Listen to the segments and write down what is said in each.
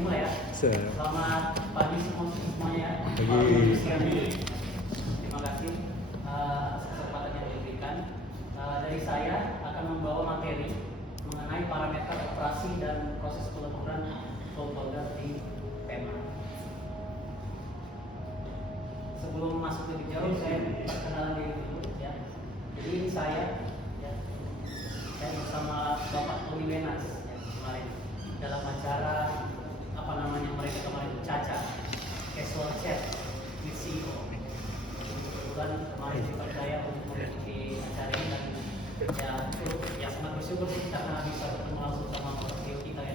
dimulai ya. Selamat pagi semuanya. Pagi. Terima kasih atas kesempatan yang diberikan. Dari saya akan membawa materi mengenai parameter operasi dan proses peleburan flow powder di PMA. Sebelum masuk lebih jauh, saya perkenalan diri dulu ya. Jadi saya bersama Bapak Tony Wenas ya, kemarin dalam acara mereka kemarin Caca casual chat with CEO. Kebetulan kemarin dipercaya untuk mengikuti acara ini dan ya sangat bersyukur sih karena bisa bertemu langsung sama Bapak CEO kita ya.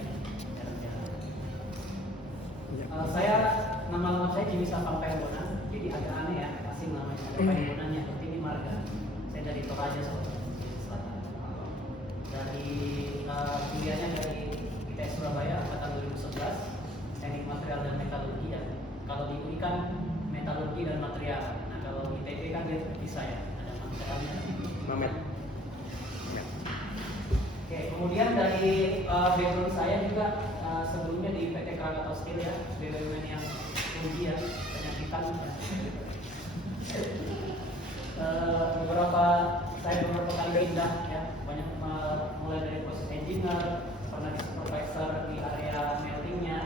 Nama lengkap saya Jimmy Sampang Paimbonan. Jadi agak aneh ya, pasti namanya ada Paimbonannya, seperti ini marga. Saya dari Toraja, Selatan. Dari kuliahnya dari ITS Surabaya angkatan 2011, teknik material dan metalurgi ya. Kalau di UI kan metalurgi dan material. Nah kalau ITB kan dia seperti saya, ada materialnya. Mamet. Oke, kemudian dari background saya juga sebelumnya di PT Krakatau Steel ya, BUMN yang tinggi ya, penyakitan. Saya beberapa kali pindah ya, banyak mulai dari proses engineer, pernah di supervisor di area meltingnya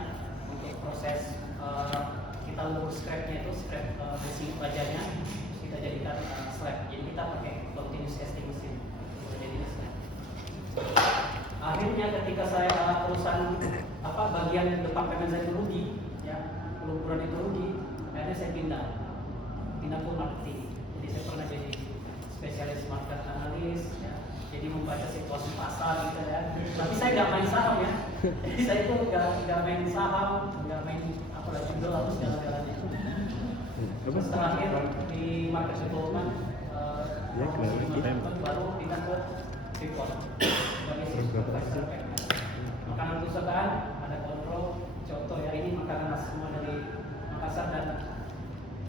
untuk proses kita lubur scrapnya itu scrap besi bajanya, terus kita jadikan slab. Jadi kita pakai continuous casting mesin untuk jadinya slab. Akhirnya ketika saya urusan bagian depan PMZ itu rugi ya, peluburan itu rugi, akhirnya saya pindah ke marketing. Jadi saya pernah jadi spesialis market analis ya, jadi membaca situasi pasar gitu ya. Tapi saya nggak main saham ya, jadi saya itu nggak main saham, nggak main jual atau segala-galanya. Terus terakhir di market development baru pindah ke Freeport sebagai supervisor PMS. Makanan perusahaan ada kontrol, contoh ya ini makanan semua dari Makassar dan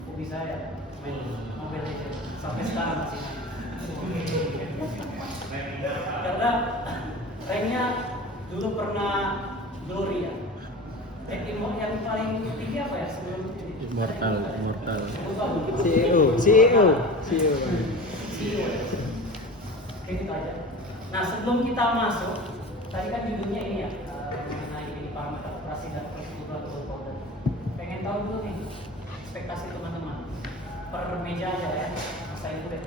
hobi saya main Mobile Legends sampai sekarang masih main. Karena ranknya dulu pernah Glory ya. Yang paling tinggi apa ya sebelum Mortal. CEO. Oke, gitu aja. Nah sebelum kita masuk, tadi kan judulnya ini ya, mengenai ini parameter operasi dan prosedural flow powder. Pengen tahu dulu nih ekspektasi teman-teman per meja aja ya, masa itu deh.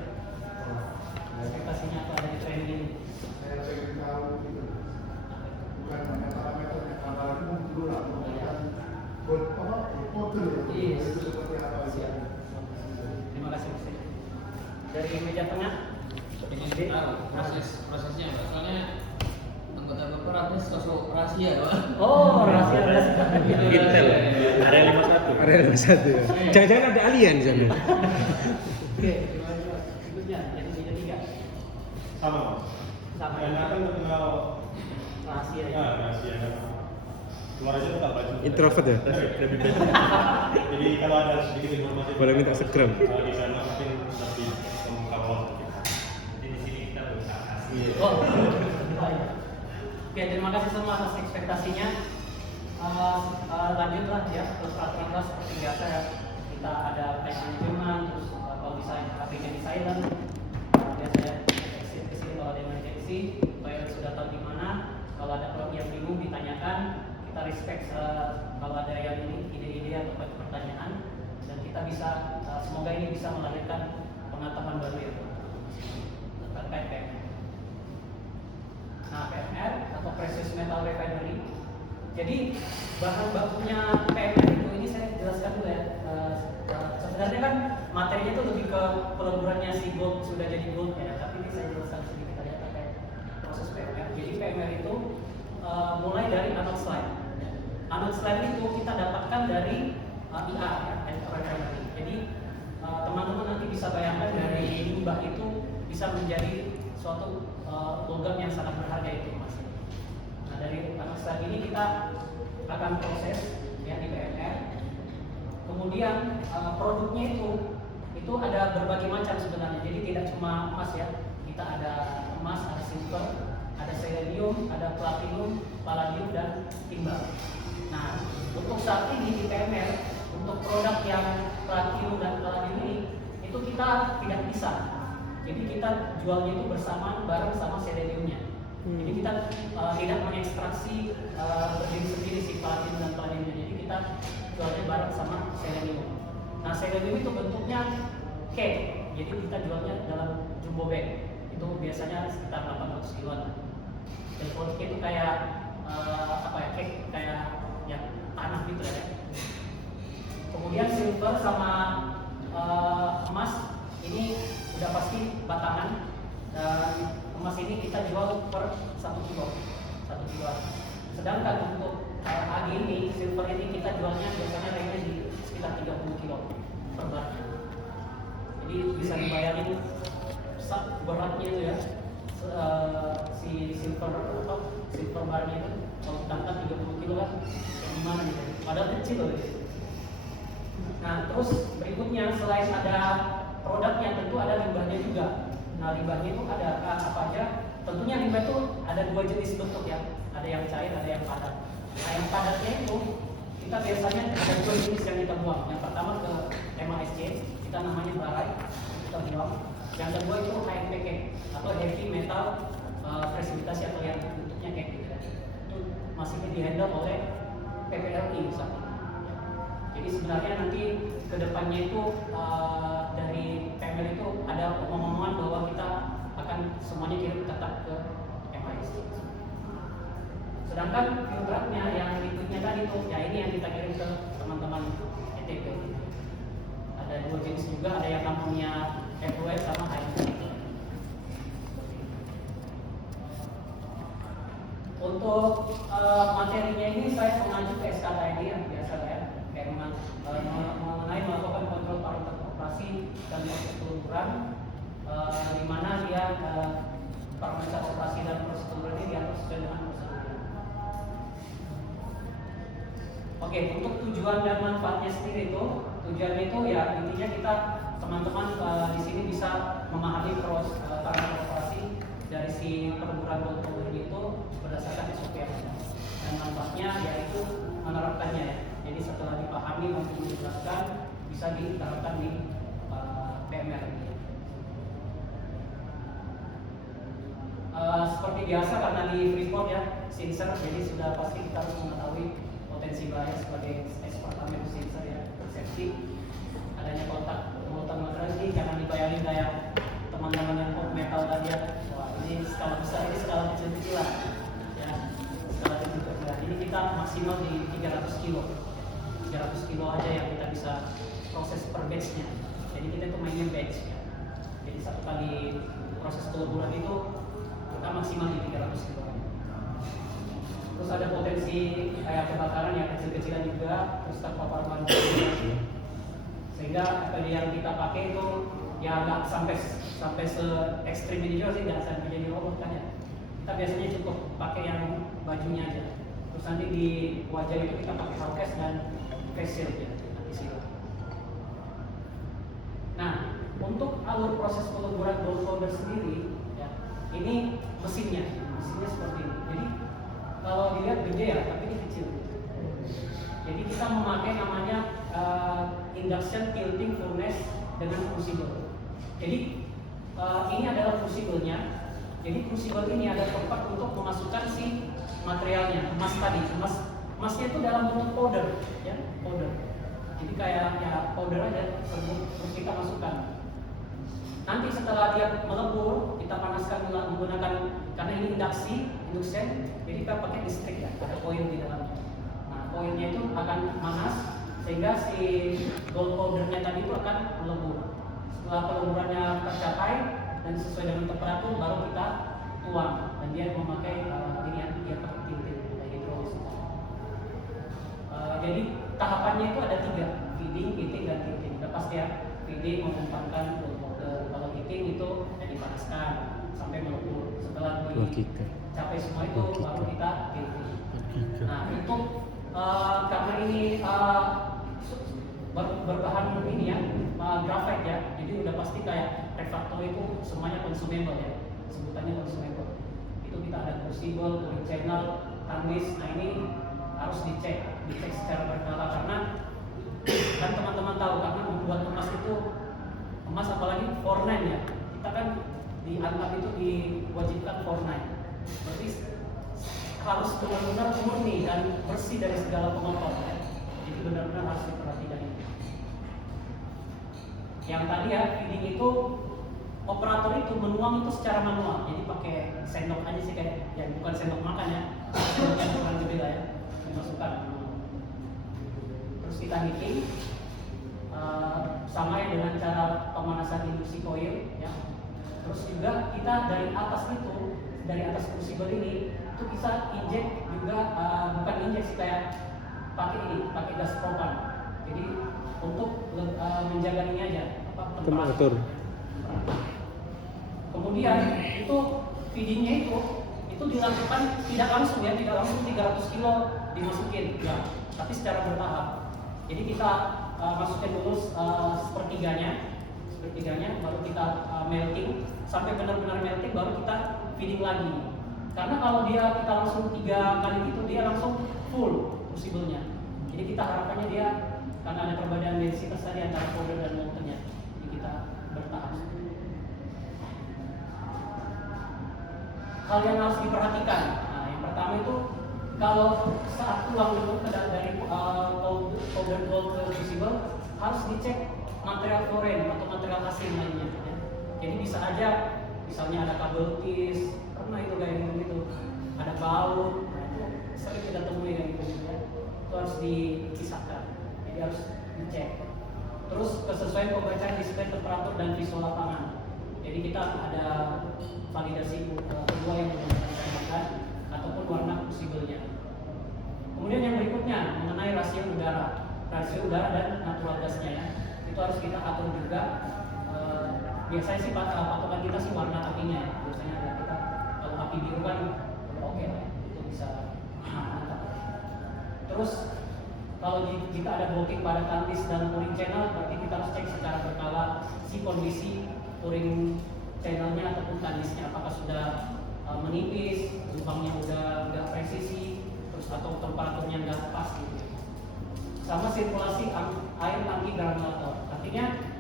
Ekspektasinya apa dari training ini? Saya ingin tahu itu bukan parameter dulu lah, powder Iya. itu seperti apa sih? Terima kasih Mas. Dari meja tengah. Ini prosesnya Pak. Soalnya anggota Bapak ada sosok rahasia Pak. Oh, rahasia. Intel. Area 51 ya. Jangan-jangan ada alien di sana. Oke, berikutnya jadi meja 3. Sama. Sama. Yang akan terkenal Rahasia ya. rahasia. Keluar aja tetap baju. Introvert ya. Jadi kalau ada sedikit informasi Boleh minta Instagram. di sana mungkin lebih mengkawal. Jadi di sini kita berusaha. Oh, baik. Oke, terima kasih semua atas ekspektasinya. Lanjutlah ya, peraturan seperti biasa ya. Kita ada time management, terus kalau bisa HP-nya di silent. Biasanya exit ke sini kalau ada emergency, supaya sudah tahu di mana. Kalau ada yang bingung ditanyakan, kita respect kalau ada yang ide-ide atau pertanyaan, dan kita bisa semoga ini bisa melahirkan pengetahuan baru ya terkait PMR. Nah, PMR atau Precious Metal Refinery. Jadi bahan bakunya PMR ini saya jelaskan dulu ya. Sebenarnya kan materinya itu lebih ke peleburannya si gold sudah jadi gold ya. Tapi ini saya jelaskan sedikit aja terkait proses PMR. Jadi PMR itu mulai dari anode slide. Anode slide itu kita dapatkan dari IA ya, refinery. Jadi teman-teman nanti bisa bayangkan dari limbah itu bisa menjadi suatu logam yang sangat berharga itu mas. Nah dari anode slide ini kita akan proses ya di PMR. Kemudian produknya itu ada berbagai macam sebenarnya. Jadi tidak cuma emas ya. Kita ada emas, ada silver, ada selenium, ada platinum, palladium dan timbal. Nah, Jadi kita jualnya itu bersamaan bareng sama seleniumnya. Jadi kita tidak mengekstraksi berdiri sendiri si platinum dan palladiumnya. Jadi kita jualnya bareng sama selenium. Nah selenium itu bentuknya cake. Jadi kita jualnya dalam jumbo bag. Itu biasanya sekitar 800 kiloan. Dan kalau cake itu kayak cake kayak yang tanah gitu ya. Kemudian silver sama emas ini udah pasti batangan, dan emas ini kita jual per 1 kilo. Sedangkan untuk AG ini, silver ini kita jualnya biasanya harganya di sekitar 30 kilo per barnya. Jadi bisa dibayangin beratnya itu ya, si silver barnya itu kalau ditangkap 30 kilo kan gimana gitu, padahal kecil loh gitu. Nah terus berikutnya selain ada produknya tentu ada limbahnya juga. Nah limbahnya itu ada apa aja? Tentunya limbah itu ada 2 jenis bentuk ya, ada yang cair, ada yang padat. Nah yang padatnya itu kita biasanya ada 2 jenis yang kita buang. Yang pertama ke MASC, kita namanya barai, kita buang. Yang kedua itu HMPK atau heavy metal presipitasi atau yang bentuknya kayak gitu ya. Itu masih dihandle oleh PPLI misalnya. Jadi sebenarnya nanti kedepannya itu dari PML itu ada omongan bahwa kita akan semuanya kirim tetap ke MISC. Sedangkan filtratnya yang liquidnya tadi tuh, ya ini yang kita kirim ke teman-teman ETP. Ada 2 jenis juga, ada yang namanya FWS sama HMC. Untuk materinya ini saya mengacu ke SKTID yang biasa ya. Mengenai melakukan kontrol parameter operasi dan proses peluncurran, di mana dia parameter operasi dan proses peluncurran ini diatur sesuai dengan prosedurnya. Oke, untuk tujuan dan manfaatnya sendiri itu, tujuannya itu ya intinya kita teman-teman di sini bisa memahami parameter operasi dari si perguruan kontrol itu berdasarkan SOP yang ada. Dan manfaatnya yaitu menerapkannya ya. Jadi setelah dipahami maupun dijelaskan bisa diterapkan di PMR ini. Seperti biasa karena di Freeport ya, sensor, jadi sudah pasti kita harus mengetahui potensi bahaya sebagai pertama itu sensor ya, persepsi adanya kontak molten material ini. Jangan dibayangin kayak teman-teman yang hot metal tadi ya, wah ini skala besar, ini skala kecil-kecilan ya, skala kecil-kecilan. Ini kita maksimal di 300 kilo aja yang kita bisa proses per batch-nya. Jadi kita itu mainnya batch ya. Jadi satu kali proses peleburan itu kita maksimal di 300 kilo. Terus ada potensi kayak kebakaran yang kecil-kecilan juga, terus terpapar bahan sehingga yang kita pakai itu ya nggak sampai se ekstrim ini juga sih, nggak sampai jadi robot kan ya. Kita biasanya cukup pakai yang bajunya aja. Terus nanti di wajah itu kita pakai hardcase dan face shield ya, di sini. Nah, untuk alur proses peleburan gold powder sendiri, ya, ini mesinnya seperti ini. Jadi kalau dilihat gede ya, tapi ini kecil. Jadi kita memakai namanya induction tilting furnace dengan crucible. Jadi ini adalah crucible-nya. Jadi crucible ini ada tempat untuk memasukkan si materialnya, emas tadi. Emasnya itu dalam bentuk powder, ya, powder. Jadi kayak ya powder aja, terus kita masukkan. Nanti setelah dia melebur, kita panaskan menggunakan, karena ini induction, jadi kita pakai listrik ya, ada koil di dalamnya. Nah, koilnya itu akan panas sehingga si gold powdernya tadi itu akan melebur. Setelah peleburannya tercapai dan sesuai dengan temperatur, baru kita tuang dan dia memakai ini ya, dia pakai tilting dari hidrolis. Jadi tahapannya itu ada 3, feeding, heating, dan tilting. Udah pasti ya, feeding menumpangkan gold powder. Kalau heating itu ya dipanaskan sampai melebur. Setelah dicapai semua itu baru kita tilting. Nah untuk karena ini berbahan ini ya, graphite ya, jadi udah pasti kayak refraktor itu semuanya consumable ya, sebutannya consumable. Itu kita ada crucible, cooling channel, tannis. Nah ini harus dicek secara berkala karena kan teman-teman tahu karena membuat emas itu, emas apalagi 49 ya, kita kan di Antam itu diwajibkan 4-9. Berarti harus benar-benar murni dan bersih dari segala pengotor. Ya. Jadi benar-benar harus diperhatikan itu. Yang tadi ya, feeding itu operator itu menuang itu secara manual. Jadi pakai sendok aja sih kayak, ya bukan sendok makan ya, sendok yang ukuran gede lah ya, dimasukkan. Terus kita heating, sama ya dengan cara pemanasan induksi coil ya. Terus juga kita dari atas itu, dari atas crucible ini itu bisa injek juga, bukan injek sih, kayak pakai gas propan. Jadi untuk menjaga ini aja Temperatur. Kemudian itu feedingnya itu dilakukan tidak langsung ya, tidak langsung 300 kilo dimasukin ya, tapi secara bertahap. Jadi kita masukin dulu sepertiganya, baru kita melting sampai benar-benar melting, baru kita feeding lagi. Karena kalau kita langsung 3 kali itu dia langsung full crucible-nya. Jadi kita harapannya dia karena ada perbedaan densitas tadi antara powder dan molten-nya. Jadi kita bertahap. Hal yang harus diperhatikan. Nah, yang pertama itu kalau saat tuang dulu dari powder gold ke crucible harus dicek material foreign atau material asing lainnya. Ya. Jadi bisa aja misalnya ada kabel tis, pernah itu kayak gitu, ada baut, nah itu sering kita temui kayak gitu ya. Itu harus dipisahkan. Jadi harus dicek. Terus kesesuaian pembacaan display temperatur dan visual lapangan. Jadi kita ada validasi kedua yang menggunakan tembakan ataupun warna crucible-nya. Kemudian yang berikutnya mengenai rasio udara dan natural gasnya ya. Itu harus kita atur juga. Biasanya sih patokan kita sih warna apinya ya. Biasanya ada kita kalau api biru kan oke lah, itu bisa mantap. Terus kalau jika ada blocking pada tandis dan pouring channel, berarti kita harus cek secara berkala si kondisi pouring channelnya ataupun tandisnya apakah sudah menipis, lubangnya udah nggak presisi, terus atau temperaturnya nggak pas gitu. Sama sirkulasi air tangki granulator, artinya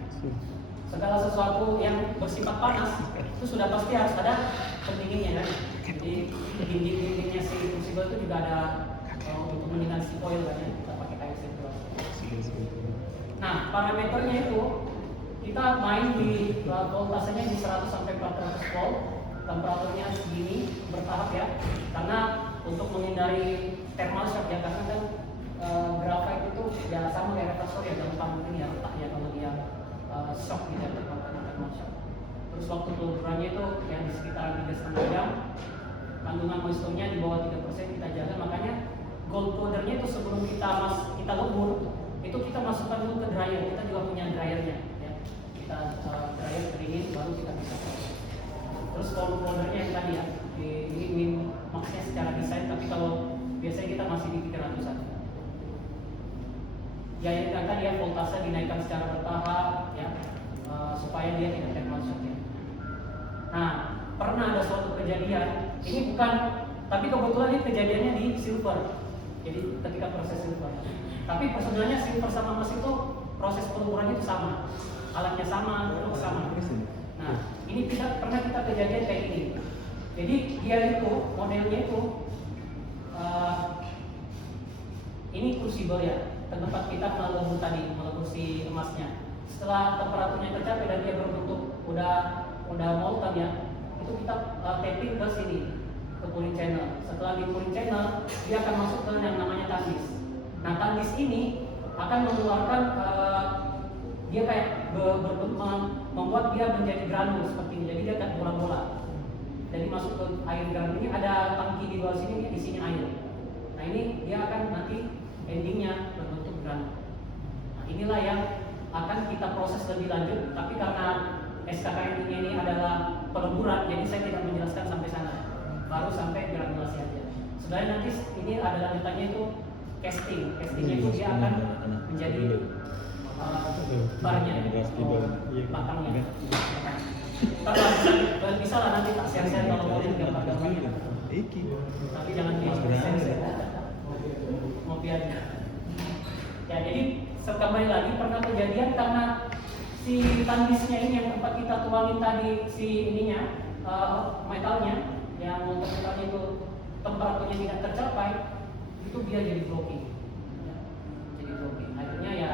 segala sesuatu yang bersifat panas itu sudah pasti harus ada pendinginnya kan. Jadi dinding-dindingnya si crucible itu juga ada untuk mendingan si coil kan ya, kita pakai air sirkulasi. Nah parameternya itu kita main di voltasenya di 100 sampai 400 volt, temperaturnya segini bertahap ya, karena untuk menghindari thermal shock ya, karena kan graphite itu ya sama kayak reflektor ya, gampang mungkin ya retak ya kalau dia shock gitu ya, thermal shock. Terus waktu peleburannya itu yang di sekitar 3,5 jam, kandungan moisturnya di bawah 3% kita jaga, makanya gold powdernya itu sebelum kita lebur itu kita masukkan dulu ke dryer, kita juga punya dryernya ya. Kita dryer keringin baru kita bisa. Terus volume powdernya yang tadi ya, ini min maksnya secara desain, tapi kalau biasanya kita masih di 300-an. Ya yang tadi ya, voltase dinaikkan secara bertahap ya, supaya dia tidak thermal shock ya. Nah, pernah ada suatu kejadian, ini bukan, tapi kebetulan ini kejadiannya di silver. Jadi ketika proses silver. Tapi sebenarnya silver sama emas itu proses peleburannya itu sama, alatnya sama, bentuk sama. Nah, ini pernah kita kejadian kayak gini. Jadi dia itu modelnya itu ini crucible ya, tempat kita melebur si emasnya. Setelah temperaturnya tercapai dan dia berbentuk udah molten ya, itu kita tapping ke sini, ke pouring channel. Setelah di pouring channel, dia akan masuk ke yang namanya tandis. Nah tandis ini akan mengeluarkan dia kayak membuat dia menjadi granul seperti ini. Jadi dia kayak bola-bola. Jadi masuk ke air granul ini, ada tangki di bawah sini, ini isinya air. Nah ini dia akan nanti endingnya berbentuk granul. Nah inilah yang akan kita proses lebih lanjut. Tapi karena SKKN ini adalah peleburan, jadi saya tidak menjelaskan sampai sana. Baru sampai granulasi aja. Sebenarnya nanti ini ada lanjutannya itu casting. Castingnya itu dia akan menjadi barnya, belakangnya. Bisa lah nanti tak share-share kalau mau lihat gambar-gambarnya. Tapi jangan di-share ngopi aja. Ya jadi kembali lagi pernah kejadian karena si tandisnya ini yang tempat kita tuangin tadi si ininya metalnya, yang motor metalnya itu temperaturnya tidak tercapai, itu dia jadi blocking. Ya, jadi blocking. Akhirnya ya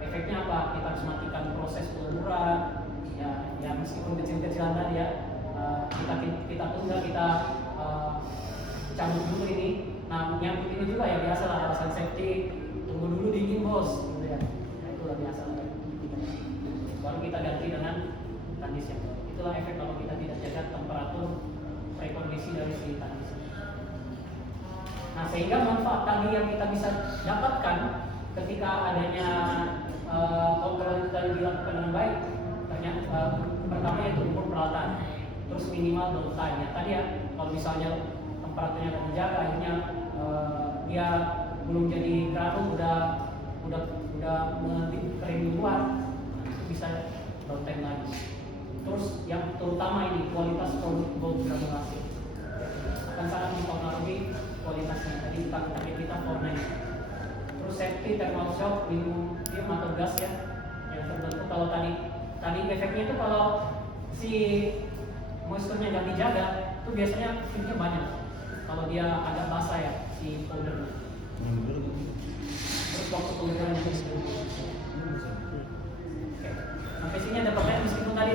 efeknya apa? Kita harus matikan proses peleburan. Ya meskipun kecil-kecilan tadi ya, kita tunda, kita cabut dulu ini. Nah, nyangkut ini juga ya biasa lah alasan safety, tunggu dulu dingin bos, gitu ya. Nah, itulah biasa lah. Baru kita ganti dengan tandis yang baru. Itulah efek kalau kita tidak jaga temperatur prekondisi dari si tandis. Nah, sehingga manfaat tadi yang kita bisa dapatkan ketika adanya kontrol itu tadi dilakukan dengan baik, ternyata pertama yaitu ukur peralatan, terus minimal downtime. Ya, tadi ya kalau misalnya temperaturnya tidak dijaga, akhirnya dia belum jadi granul, udah kering duluan, itu bisa downtime lagi. Terus yang terutama ini kualitas produk gold granulasi akan sangat mempengaruhi kualitasnya. Tadi target kita 490. Terus safety thermal shock minimum film atau gas ya yang tertentu. Kalau tadi efeknya itu kalau si moisturnya nggak dijaga itu biasanya filmnya banyak. Kalau dia agak basah ya si powdernya. Terus waktu pengukurannya itu. Sampai sini ada pertanyaan, meskipun tadi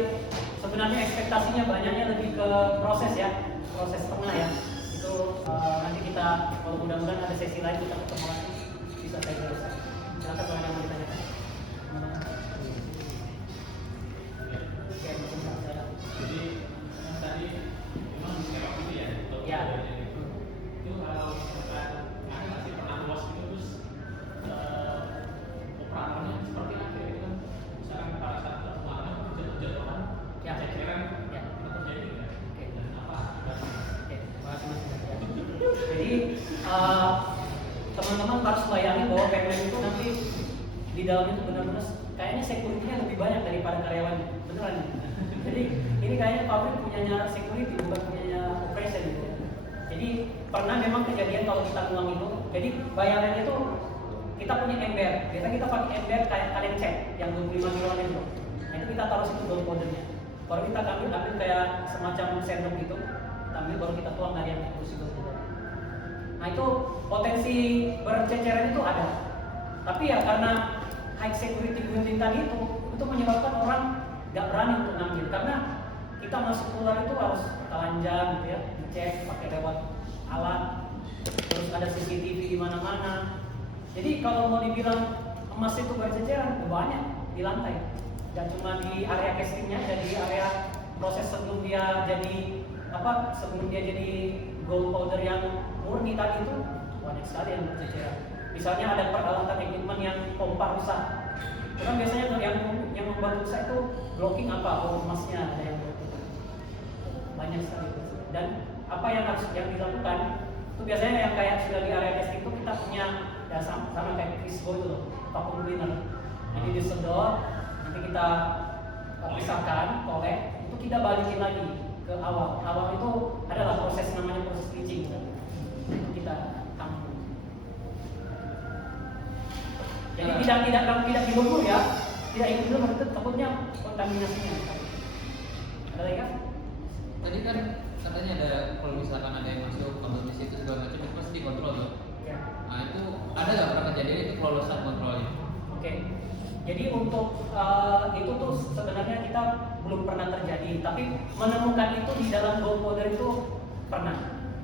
sebenarnya ekspektasinya banyaknya lebih ke proses ya, proses tengah ya. Itu nanti kita kalau mudah-mudahan ada sesi lain kita ketemu lagi bisa saya jelaskan. Silakan kalau ada yang mau ditanyakan. Jadi yang tadi memang skema itu ya, untuk Ya. itu kalau misalkan kami masih pernah luas itu terus operatornya seperti apa itu kan, misalkan pada saat pertemuan jadwal Ya. ceceran Ya. itu terjadi nggak? Oke. Dan apa? Oke, terima kasih Mas. Jadi teman-teman harus bayangin bahwa PMN itu nanti di dalamnya itu benar-benar kayaknya security-nya lebih banyak daripada karyawan, beneran. Jadi ini kayaknya pabrik punyanya security bukan punyanya operation gitu ya. Jadi pernah memang kejadian kalau kita uang itu, jadi bayarannya itu kita punya ember, biasa kita pakai ember kayak kalian cek yang 25 kiloan itu. Nah itu kita taruh situ gold powdernya. Baru kita ambil kayak semacam sendok gitu, kita ambil baru kita tuang dari yang kursi gold powder. Nah itu potensi berceceran itu ada. Tapi ya karena high security building tadi itu menyebabkan orang nggak berani untuk ngambil karena kita masuk keluar itu harus telanjang gitu ya, dicek pakai lewat alat, terus ada CCTV di mana-mana. Jadi kalau mau dibilang emas itu berceceran, banyak di lantai. Dan cuma di area castingnya, jadi di area proses sebelum dia jadi sebelum dia jadi gold powder yang murni tadi itu banyak sekali yang berceceran. Misalnya ada peralatan equipment yang pompa rusak. Itu kan biasanya yang membuat rusak itu blocking apa? Oh, emasnya ada yang blocking. Banyak sekali. Dan apa yang harus dilakukan itu biasanya yang kayak sudah di area testing itu kita punya ya sama kayak Crisco itu loh, vacuum cleaner. Jadi disedot, nanti kita pisahkan, kolek, itu kita balikin lagi ke awal. Awal itu adalah proses namanya proses bleaching. Itu kita tampung. Jadi tidak dilebur ya, tidak ikut dulu, itu takutnya kontaminasinya. Ada lagi kan? Tadi kan katanya ada kalau misalkan ada yang masuk kontrol di situ segala macam itu pasti dikontrol tuh. Ya. Nah itu ada nggak pernah kejadian itu kelolosan kontrolnya? Oke. Jadi untuk itu tuh sebenarnya kita belum pernah terjadi, tapi menemukan itu di dalam gold powder itu pernah.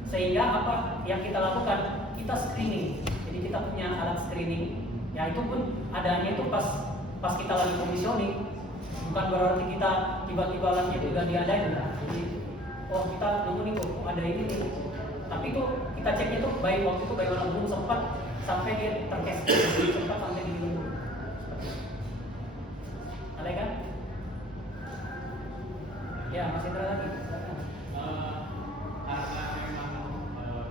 Sehingga apa yang kita lakukan? Kita screening. Jadi kita punya alat screening. Ya itu pun adanya itu pas kita lagi commissioning, bukan berarti kita tiba-tiba lagi udah diadain. Jadi oh kita nunggu nih kok ada ini nih. Tapi itu kita ceknya tuh baik waktu itu bagaimana belum sempat sampai dia tercasting, sempat sampai di lembur. Ada kan? Ya masih ada lagi. Karena memang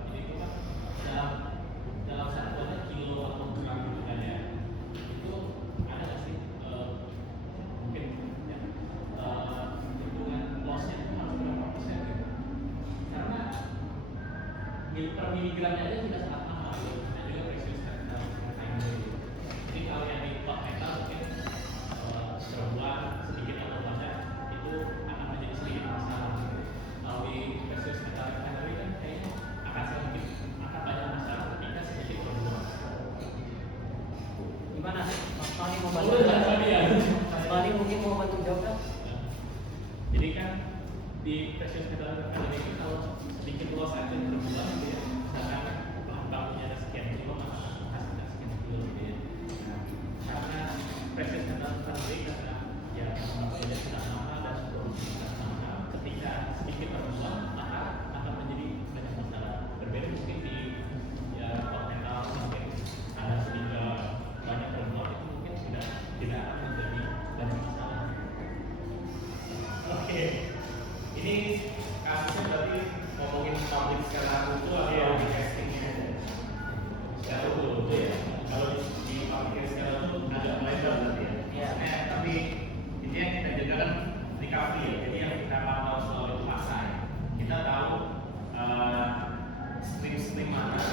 ini itu kan dalam satuannya kilo atau gram gitu kan ya, itu ada nggak sih mungkin ya hitungan lossnya itu harus berapa persen gitu? Karena per miligramnya aja sudah sangat mahal gitu, dan juga precious kan. Jadi kalau yang di plot metal mungkin sebulan Gimana? Mas Mali mau bantu? Udah, tadi ya. Mas Mali mungkin mau bantu jawab kan? Jadi kan di pressure metal academy itu kalau sedikit luas aja terbuang gitu ya, misalkan bahan bakunya ada sekian kilo maka hasilnya sekian kilo gitu ya. Nah, karena pressure metal academy karena ya manusianya tidak nama dan produksi tidak nama, ketika sedikit terbuang maka akan menjadi banyak masalah. Berbeda mungkin di ya metal sampai ada sedikit banyak terbuang itu mungkin tidak akan menjadi banyak masalah. Oke, ini kasusnya berarti ngomongin pabrik secara utuh atau di castingnya? Secara utuh ya. Kalau di pabrik secara utuh agak melebar berarti ya. Iya. Tapi intinya kita jaga kan recovery ya. Jadi yang kita pantau selalu itu masa ya. Kita tahu stream mana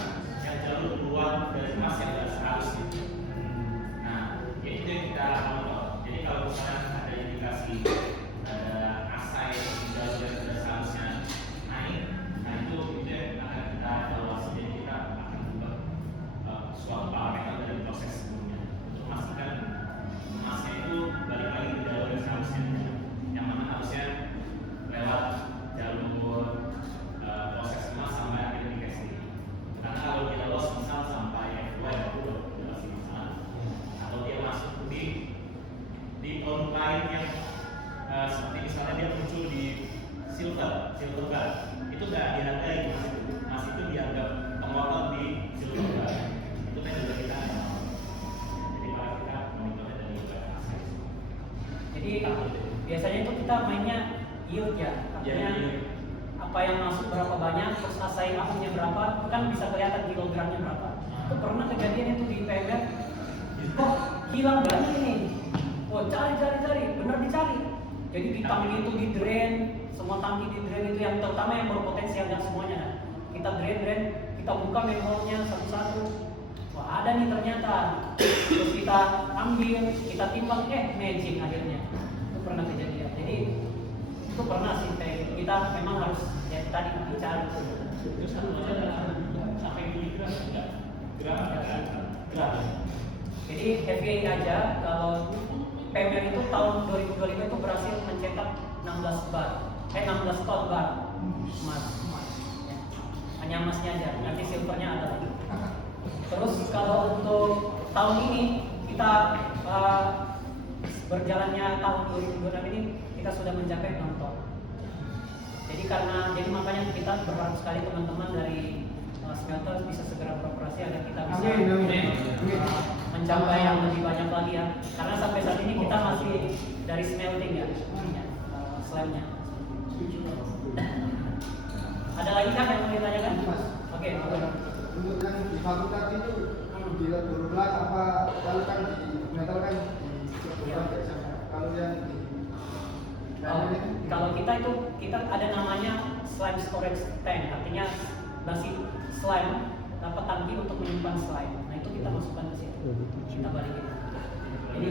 yang jauh keluar dari emas yang tidak seharusnya. Nah, ini yang kita pantau. Jadi kalau misalnya ada indikasi ada asai jalur yang tidak seharusnya naik, nah itu akan kita evaluasi. Jadi kita akan buat suatu parameter dari proses sebelumnya untuk memastikan emasnya itu balik lagi ke jalur yang seharusnya, yang mana harusnya lewat jalur proses emas sampai akhirnya di casting. Karena kalau dia lolos misal sampai F2 ya itu udah pasti masalah. Atau dia masuk di online yang seperti misalnya dia muncul di silver bar, itu nggak dihargai mas itu dianggap pengotor di silver bar, itu kan juga kita nggak mau. Jadi para kita monitornya dari aset. Jadi biasanya itu kita mainnya yield ya, artinya apa yang masuk berapa banyak, terus asai akunnya berapa, itu kan bisa kelihatan kilogramnya berapa. Itu pernah kejadian itu di PMR, kok hilang banyak ini, oh cari, bener dicari. Jadi di tangki itu di drain, semua tangki di drain itu yang terutama yang berpotensi, yang semuanya kan. Kita drain, kita buka manhole-nya satu-satu. Wah ada nih ternyata. Terus kita ambil, kita timbang, matching akhirnya. Itu pernah kejadian. Jadi itu pernah sih kayak kita memang harus ya tadi dicari. Terus satu aja sampai miligram enggak? Gram. Jadi FYI aja kalau PMR itu tahun 2025 itu berhasil mencetak 16 ton bar emas. Ya. Hanya emasnya aja, nanti silvernya ada lagi. Terus kalau untuk tahun ini kita berjalannya tahun 2026 ini kita sudah mencapai 6 ton. Jadi makanya kita berharap sekali teman-teman dari smelter bisa segera beroperasi agar kita bisa mencapai yang lebih banyak lagi ya. Karena sampai saat ini kita masih dari smelting ya, slamnya. Ada lagi kan yang mau ditanyakan? Oke. Untuk yang di fakultas itu bila berulang apa kalau kan di metal kan di berulang biasa. Kalau yang di kalau kita ada namanya slime storage tank, artinya basi slime dapat tangki untuk menyimpan slime. Nah itu kita masukkan ke situ, kita balikin. Jadi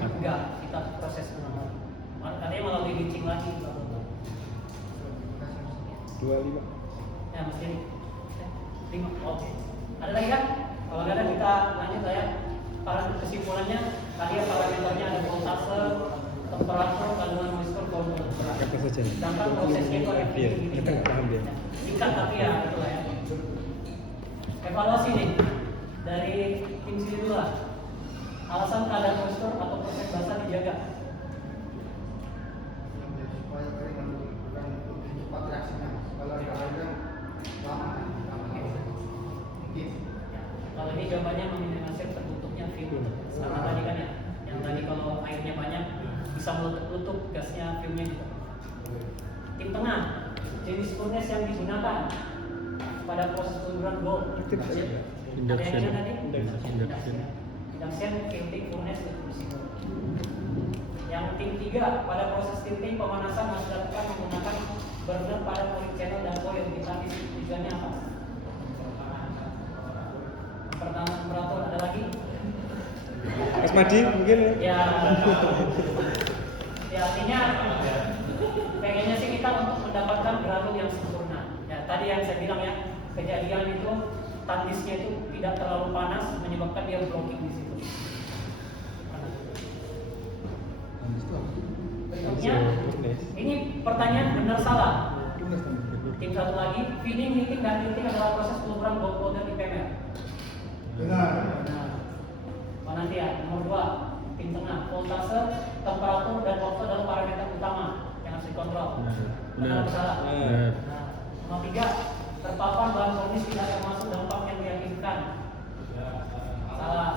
enggak, kita proses ulang. Katanya melalui leaching lagi. 25. Ya mesti 5. Oke. Ada lagi kan? Kalau nggak ada kita lanjut ya. Para kesimpulannya tadi ya parameternya ada voltase, temperatur, kandungan moisture, volume. Apa saja? Sedangkan prosesnya itu ada Iya, kita paham ya. singkat tapi ya itulah ya. Evaluasi nih dari tim sini dulu lah. Alasan kadar moisture atau proses basah dijaga. supaya kering bukan lebih cepat reaksinya. Kalau kadang lama mungkin. Kalau ini jawabannya meminimalisir tertutup film. Sama tadi kan ya, yang tadi kalau airnya banyak bisa meletup gasnya filmnya juga. Tim tengah, jenis furnace yang digunakan pada proses pengukuran gold. Induction. Ada yang tadi? Induction. Induction, tilting, furnace, distribusi gold. Yang tim 3 pada proses tilting pemanasan harus dilakukan menggunakan burner pada cooling channel dan coil ditandis. Tujuannya apa? Pertama temperatur, ada lagi? Mas Madi mungkin Ya artinya pengennya sih kita untuk mendapatkan granul yang sempurna. Ya tadi yang saya bilang ya, kejadian itu tandisnya itu tidak terlalu panas menyebabkan dia blocking di situ. Selanjutnya, ini pertanyaan benar salah. Tunas teman. Tim satu lagi, feeding, knitting, dan knitting adalah proses pengumpulan gold powder di PMR. Benar. Nah, nanti ya, nomor 2, tim tengah, voltase, temperatur, dan waktu adalah parameter utama yang harus dikontrol. Benar atau salah? Benar. Nah, nomor 3, terpapar bahan kronis tidak termasuk dampak yang diyakinkan. Salah.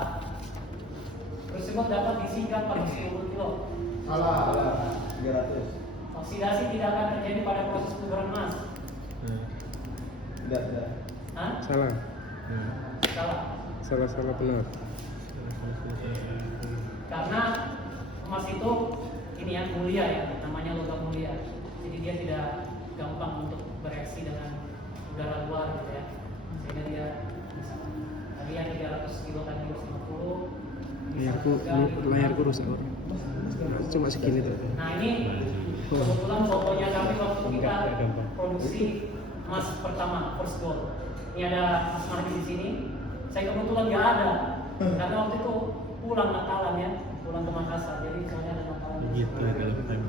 Tersebut dapat disingkat pada 10 kilo. Salah. 300. Oksidasi tidak akan terjadi pada proses pengukuran emas. Tidak. Hah? Salah. Salah. Salah benar. Karena emas itu ini ya mulia ya, namanya logam mulia. Jadi dia tidak gampang untuk bereaksi dengan udara luar gitu ya. Sehingga dia bisa. Tadi yang 300 kilo tadi 250. Layarku rusak kok. Cuma segini tuh. Nah ini kebetulan fotonya kami waktu kita produksi emas pertama first gold. Ini ada Mas Mardi di sini. Saya kebetulan nggak ada karena waktu itu pulang Natalan ya, pulang ke Makassar. Jadi soalnya ada Natalan.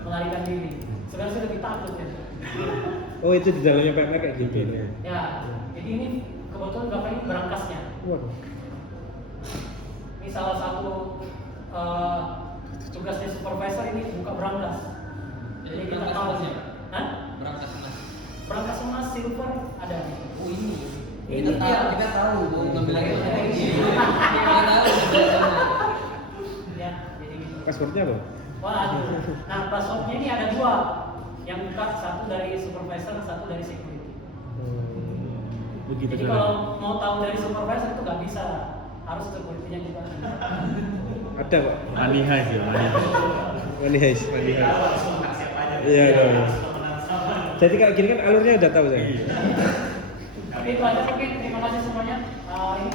Melarikan diri. Sebenarnya saya lebih takut ya. Oh itu di dalamnya PMR kayak gitu ya? Ya, jadi ini kebetulan bapak ini berangkasnya. Waduh. Ini salah satu tugasnya supervisor ini buka berangkas. Jadi kita berangkas tahu. emasnya? Hah? Berangkas emas. Berangkas emas silver ada nih. Oh ini. Ini Kita tahu mau ngambil lagi. Iya. Kita tahu. Ya, jadi gitu. Passwordnya apa? Waduh. Nah, passwordnya ini ada 2. Yang buka satu dari supervisor, satu dari security. Begitu Jadi kalau mau tahu dari supervisor itu nggak bisa, harus security-nya juga. Ada kok. Money heist ya, money heist. Money heist. Siapa aja. Iya, iya. Temenan sama. Jadi kayak gini kan alurnya udah tahu saya. Tapi itu aja mungkin. Terima kasih semuanya. Ini